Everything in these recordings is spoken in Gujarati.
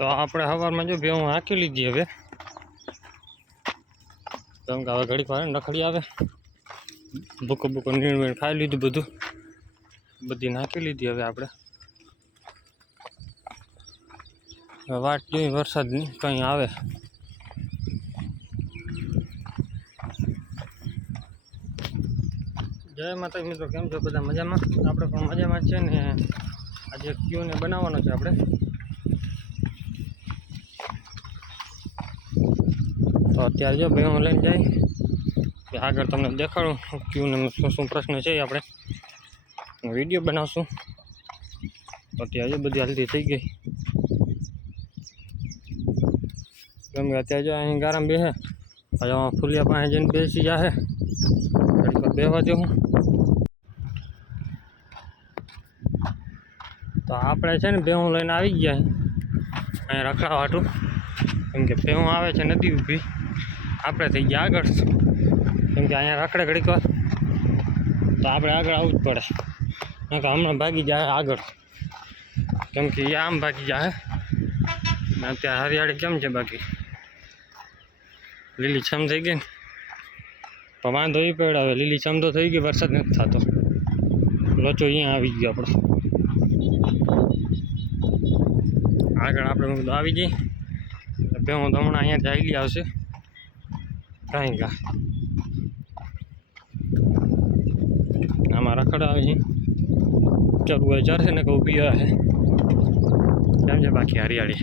તો આપણે સવારમાં જો બે હું હાંકી લીધી હવે. કેમ કે હવે ઘડીક વાર નખડી આવે. ભૂકો ભૂકો નીણ ખાઈ લીધું બધું. બધી નાખી લીધી હવે આપણે. વાટ જોઈ વરસાદની કંઈ આવે. જય માતા મિત્રો, કેમ છો? બધા મજામાં? આપણે પણ મજામાં છે ને આજે ક્યુને બનાવવાનો છે આપણે. તો અત્યારે જો બે હું લઈને જાય આગળ તમને દેખાડું ક્યુને શું શું પ્રશ્ન છે આપણે વીડિયો બનાવશું. અત્યારે જો બધી હાલતી થઈ ગઈ. ગમે અત્યારે જો અહીં ગારામ બેસે હવે ફૂલિયા પાસે જઈને બેસી જશે ઘડીક બેસવા દઉં તો આપણે છે ને ભેહું લઈને આવી ગયા અહીં. રખડાવાટું. કેમ કે ભેહું આવે છે નદી ઊભી. આપણે થઈ ગયા આગળ. કેમ કે અહીંયા રખડે ઘડીક વાર. તો આપણે આગળ આવવું જ પડે. કારણ કે હમણાં ભાગી જાય આગળ. કેમ કે એ આમ ભાગી જાય ને અત્યારે હરિયાળી કેમ છે બાકી? લીલી છમ થઈ ગઈ ને? પણ વાંધો એ પડ્યો હવે. લીલી છમ તો થઈ ગઈ, વરસાદ નથી થતો. લોચો અહીંયા આવી ગયો આપણો. આગળ આપણે હું કીધું આવી જઈ બે હું તો હમણાં અહીંયા ચાલી આવશે. કાંઈ કા આમાં રખડાવે છે ચરવું હોય ચરશે ને કહું પીવા છે કેમ છે બાકી હરિયાળી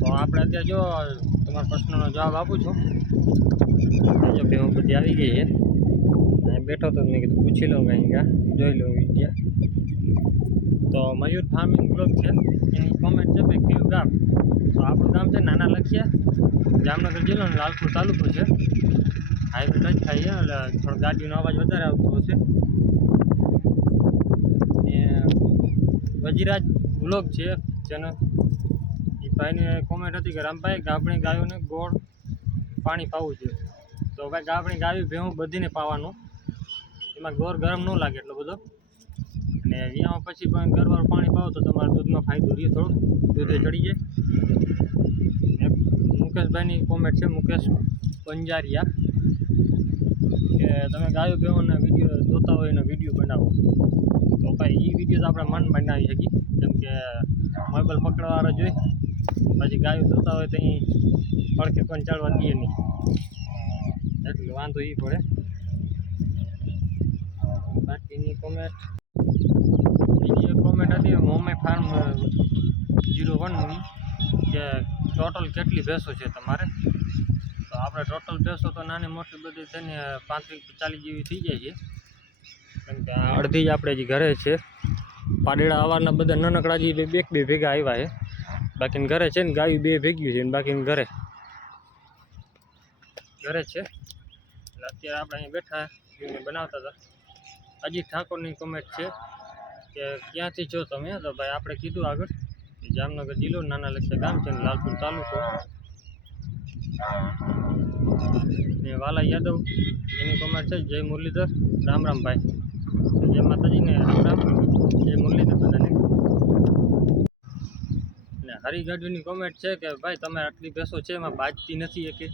તો આપણે અત્યારે જો તમારા પ્રશ્નનો જવાબ આપું છું જો બે હું બધી આવી ગઈ છે અહીં બેઠો તો મેં કીધું પૂછી લઉં કંઈ કા જોઈ લઉં વિડીયા તો મયુર ફાર્મિંગ બ્લોગ છે એની કોમેન્ટ છે ભાઈ કયું ગામ તો આપણું ગામ છે નાના લખિયા જામનગર જિલ્લો અને લાલપુર તાલુકો છે. હાઈવે ટચ થાય છે એટલે થોડો ગાડીનો અવાજ વધારે આવતો હશે. ને વજીરાજ બ્લોગ છે ચેનલ એ ભાઈની કોમેન્ટ હતી કે રામભાઈ ગાભણી ગાયોને ગોળ પાણી પાવું જોઈએ તો ભાઈ ગાભણી ગાયું ભેહું બધીને પાવાનું. એમાં ગોળ ગરમ ન લાગે એટલો બધો. અને અહીંયા પછી પણ ગરવાળું પાણી પાવો તો તમારા દૂધમાં ફાયદો રહે થોડો. દૂધે ચડી જાય. મુકેશભાઈની કોમેન્ટ છે, મુકેશ પંજારિયા. કે તમે ગાયો બેહોના વીડિયો જોતા હોય એનો વીડિયો બનાવો. તો ભાઈ એ વીડિયો તો આપણે મન બનાવી શકીએ જેમ કે મોબાઈલ પકડવાવાળો જોઈ પછી ગાયો જોતા હોય તો અહીં પડખે પણ ચાલવા દઈએ નહીં. એટલે વાંધો એ પડે. બાકીની કોમેન્ટ બીજી એક કોમેન્ટ હતી મોમે ફાર્મ જીરો વનની કે ટોટલ કેટલી ભેંસો છે તમારે? તો આપણે ટોટલ ભેંસો તો નાની મોટી બધી થઈને પાંત્રીસ ચાલીસ જેવી થઈ જાય છે. કેમ કે અડધી જ આપણે જે ઘરે છે. પાડેડા અવારના બધા નાનકડા જે બે બે ભેગા આવ્યા છે. બાકી ઘરે છે ને ગાયું બે ભેગ્યું છે ને બાકી ઘરે. ઘરે છે. એટલે અત્યારે આપણે અહીં બેઠા એને બનાવતા હતા. અજીત ઠાકોરની કોમેન્ટ છે કે ક્યાંથી છો તમે? તો ભાઈ આપણે કીધું આગળ. જામનગર જિલ્લો નાના લક્ષ્ય ગામ છે ને લાલપુર તાલુકો. ને વાલા યાદવ, એની કોમેન્ટ છે જય મુરલીધર, રામ રામભાઈ જય માતાજીને રામ રામ, જય મુરલીધર બધાને. ને હરિગાડીની કોમેન્ટ છે કે ભાઈ તમે આટલી ભેંસો છે, એમાં બાજતી નથી એકે.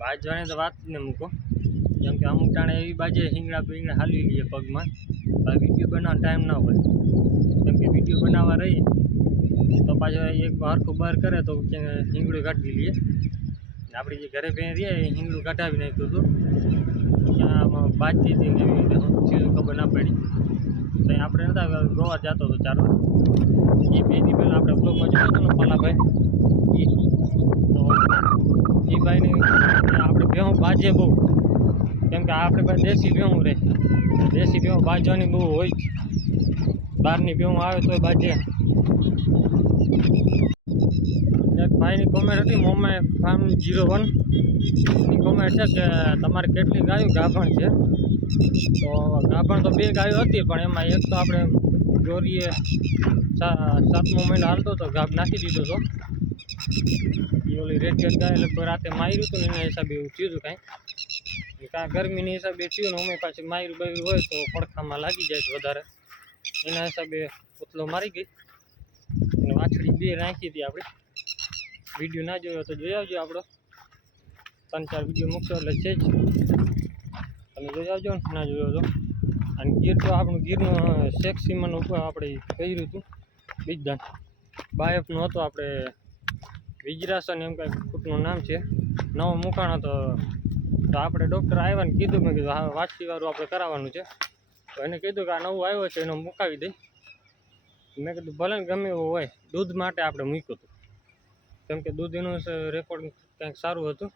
બાજવાની તો વાત ને મૂકો. જેમ કે અમુક ટાણે એવી બાજે હિંગડા પીંગડા હાલી લઈએ પગમાં. વીડિયો બનાવવાનો ટાઈમ ના હોય. કેમ કે વીડિયો બનાવવા રહીએ તો પાછો એક હરખું બહાર કરે તો હિંગડું કાઢી લઈએ. આપણે જે ઘરે ભેં રહીએ એ હિંગડું કાઢાવી નાખ્યું હતું. ત્યાં બાજતી હતી ને એવી રીતે ખબર ના પડી. તો આપણે નતા ગોવા જતો હતો ચારવા એ બે પહેલાં આપણે બ્લોગમાં જોયો હતો ને પલાભાઈ. તો એ ભાઈને આપણે ભેહું બાજે બહુ. કેમ કે આપણે પાસે દેશી ભેહું રહે. દેશી ભેહું બાજવાની બહુ હોય. બહારની ભેહું આવે તોય બાજે. એક ભાઈની કોમેન્ટ હતી મોમે ફાર્મ જીરો વનની કોમેન્ટ છે કે, તમારે કેટલી ગાયો ગાભણ છે? તો ગાભણ તો બે ગાયો હતી, પણ એમાં એક તો આપણે જોરીએ સાતમો મહિનો હાલતો હતો ગાભ નાખી દીધો હતો ઓલી રેડ રેડ ગાય લગભગ રાતે માર્યું હતું ને એના હિસાબે એવું થયું હતું કાંઈ. કાં ગરમીની હિસાબે થયું ને, અમે પાછી માયરું બાયરું હોય તો પડખામાં લાગી જાય છે વધારે. એના હિસાબે પોતલો મારી ગઈ. અને વાછડી બે નાખી હતી આપણે વીડિયો ના જોયો તો જોઈ આવજો આપણો ત્રણ ચાર વીડિયો મૂકશો એટલે છે જ. તમે જોઈ આવજો ને, ના જોયો તો. અને ગીર તો આપણું ગીરનું શેખ સીમાનું ઉપર આપણે કર્યું હતું. બીજદાન. બાયફનું હતો આપણે વિજરાસન એમ કાંઈક કૂટનું નામ છે. નવો મુકાણ તો તો આપણે ડૉક્ટર આવ્યા ને કીધું, મેં કીધું, હા વાટકીવાળું આપણે કરાવવાનું છે. તો એને કીધું કે આ નવું આવ્યો છે, એનો મુકાવી દઈ મેં કીધું, ભલે ગમે એવું હોય, દૂધ માટે આપણે મૂક્યું હતું. કેમ કે દૂધ એનું રેકોર્ડ કંઈક સારું હતું.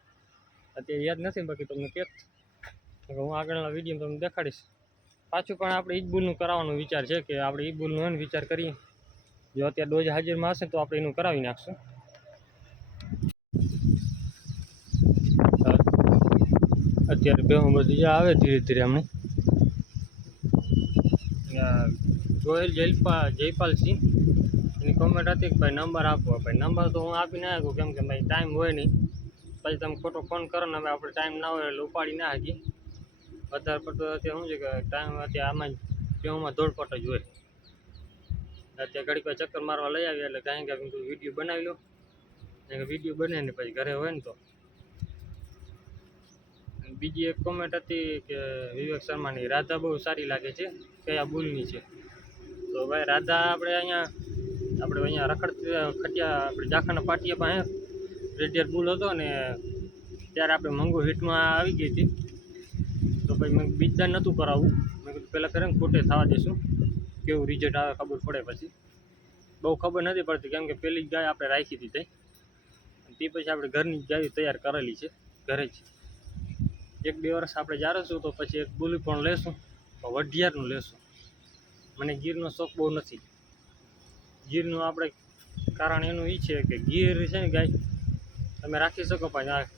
અત્યારે યાદ નથી, બાકી તમને કે હું આગળના વીડિયો તમને દેખાડીશ. પાછું પણ આપણે ઈજબુલનું કરાવવાનો વિચાર છે કે આપણે ઈજબુલનો એનો વિચાર કરીએ. જો અત્યારે ડોઝ હાજરમાં હશે તો આપણે એનું કરાવી નાખશું. અત્યારે બેહું બધી આવે ધીરે ધીરે અમને જોયેલ જયપાલ જયપાલસિંહ. એની કોમેન્ટ હતી કે ભાઈ નંબર આપો. ભાઈ નંબર તો હું આપી ના શકું, કેમ કે ભાઈ ટાઈમ હોય નહીં. પછી તમે ખોટો ફોન કરો ને, હવે આપણે ટાઈમ ના હોય એટલે ઉપાડી ના શકીએ. વધારે પડતો અત્યારે શું છે કે ટાઈમ અત્યારે આમાં જ ધોળપટ જ હોય. અત્યારે ઘડીક વાર ચક્કર મારવા લઈ આવીએ એટલે કાંઈ કાંઈ વીડિયો બનાવી લો. વીડિયો બને ને પછી ઘરે હોય ને તો. બીજી એક કોમેન્ટ હતી કે વિવેક શર્માની રાધા બહુ સારી લાગે છે કયા બુલની છે. તો ભાઈ રાધા આપણે અહીંયા આપણે અહીંયા રખડ, ખટિયા, આપણે જાખાના પાટિયા પાસે રેડિયર બુલ હતો ને ત્યારે આપણે મંગુ હિટમાં આવી ગઈ હતી. તો ભાઈ મેં બીજદાન નહોતું કરાવવું. મેં કીધું, પહેલાં કરે ને, ખોટે થવા દઈશું કેવું રિઝલ્ટ આવે ખબર પડે પછી. બહુ ખબર નથી પડતી, કેમ કે પહેલી જ ગાય આપણે રાખી હતી તે પછી આપણે ઘરની જ ગાયો તૈયાર કરેલી છે, ઘરે જ. એક બે વર્ષ આપણે જાણીશું તો પછી એક બુલી પણ લેશું, તો વઢિયારનું લેશું. મને ગીરનો શોખ બહુ નથી. ગીરનું આપણે કારણ એનું એ છે કે ગીર છે ને ગાય, તમે રાખી શકો પણ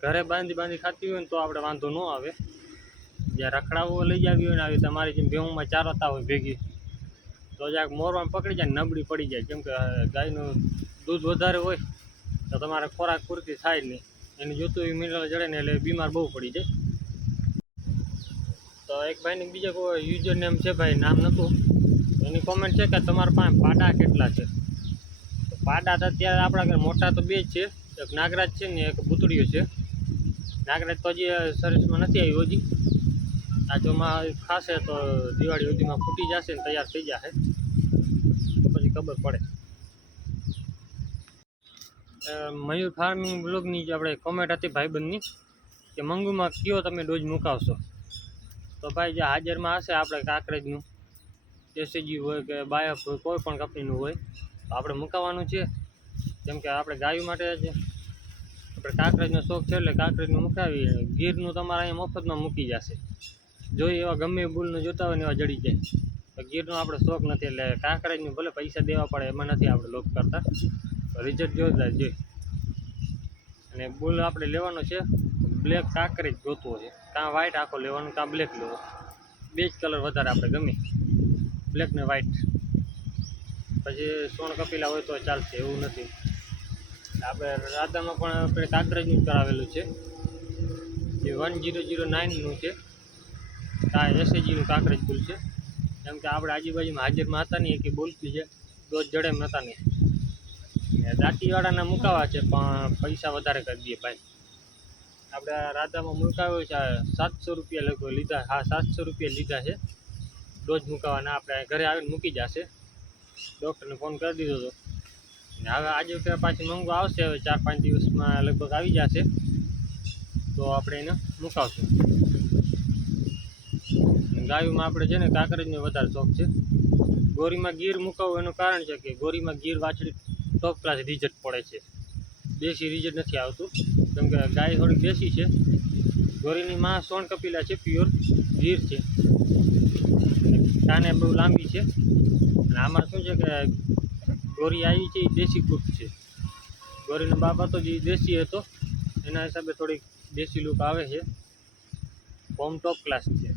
ઘરે બાંધી બાંધી ખાતી હોય ને તો આપણે વાંધો ન આવે. જ્યાં રખડાવો લઈ જાવી હોય ને આવી તમારી જેમ ભેહુંમાં ચારતા હોય ભેગી, તો જ્યાં મોરમાં પકડી જાય નબળી પડી જાય. કેમ કે ગાયનું દૂધ વધારે હોય, તો તમારે ખોરાક પૂરતી થાય નહીં. એને જોતું એ મિનરલ જડે ને એટલે બીમાર બહુ પડી જાય. તો એક ભાઈને બીજા કોઈ યુઝર નેમ છે ભાઈ, નામ નહોતું એની કોમેન્ટ છે કે તમારા પાસે પાડા કેટલા છે? તો પાડા તો અત્યારે આપણા ઘરે મોટા તો બે જ છે. એક નાગરાજ છે ને એક ભૂતળીઓ છે. નાગરાજ તો હજી સર્વિસમાં નથી આવ્યું હજી. આ ચોમાં ખાશે તો દિવાળી સુધીમાં ફૂટી જશે ને તૈયાર થઈ જશે. પછી ખબર પડે. મયુર ફાર્મિંગ બ્લોગની જે આપણે કોમેન્ટ હતી ભાઈબંધની, કે મંગુમાં કયો તમે ડોઝ મુકાવશો? તો ભાઈ જે હાજરમાં હશે આપણે કાંકરેજનું એસીજી હોય કે બાયફ હોય, કોઈ પણ કંપનીનું હોય, તો આપણે મુકાવવાનું છે. જેમ કે આપણે ગાયો માટે જ, આપણે કાંકરેજનો શોખ છે એટલે કાંકરેજનું મુકાવી ગીરનું તમારે અહીંયા મફતમાં મૂકી જશે. જોઈ એવા ગમે બુલનું જોતા હોય ને એવા જડી જાય. તો ગીરનો આપણે શોખ નથી એટલે કાંકરેજનું ભલે પૈસા દેવા પડે, એમાં નથી આપણે લોક કરતા. રિઝલ્ટ જોરદાર જોઈ અને બુલ આપણે લેવાનો છે બ્લેક કાંકરેજ જોતો છે. કાં વ્હાઇટ આખો લેવાનો, કાં બ્લેક લેવો બે જ કલર વધારે આપણે ગમે. બ્લેક ને વ્હાઇટ પછી સોણ કપિલા હોય તો ચાલશે, એવું નથી. આપણે રાધામાં પણ આપણે કાંકરેજનું કરાવેલું છે. જે વન જીરો જીરો નાઇનનું છે. આ એસએજીનું કાંકરેજ બુલ છે. કેમ કે આપણે આજુબાજુમાં હાજરમાં હતા નહીં કે બોલતી છે દોજ જડે નહોતા નહીં. ને દાંતીવાળાના મુકાવા છે, પણ પૈસા વધારે કરી દઈએ ભાઈ. આપણે રાધામાં મુકાવ્યો છે સાતસો રૂપિયા લગભગ લીધા, હા, સાતસો રૂપિયા લીધા છે. ડોઝ મુકાવાના, આપણે ઘરે આવીને મૂકી જશે. ડૉક્ટરને ફોન કરી દીધો હતો હવે આજે પાછી મંગો આવશે, હવે ચાર પાંચ દિવસમાં લગભગ આવી જશે. તો આપણે એને મુકાવશું. ગાયુંમાં આપણે છે ને કાંકરેજનો વધારે શોખ છે. ગોરીમાં ગીર મુકાવવું એનું કારણ છે કે ગોરીમાં ગીર વાછડી ટોપ ક્લાસ રિઝલ્ટ પડે છે. દેશી રિઝલ્ટ નથી આવતું. કેમ કે ગાય થોડીક દેશી છે. ગોરીની માં સોણ કપિલા છે પ્યોર ગીર છે. કાને બહુ લાંબી છે. અને આમાં શું છે કે ગોરી આવી છે, એ દેશી કૂક છે. ગોરીનો બાપ હતો, જે દેશી હતો. એના હિસાબે થોડીક દેશી લુક આવે છે. હોમ ટોપ ક્લાસ છે.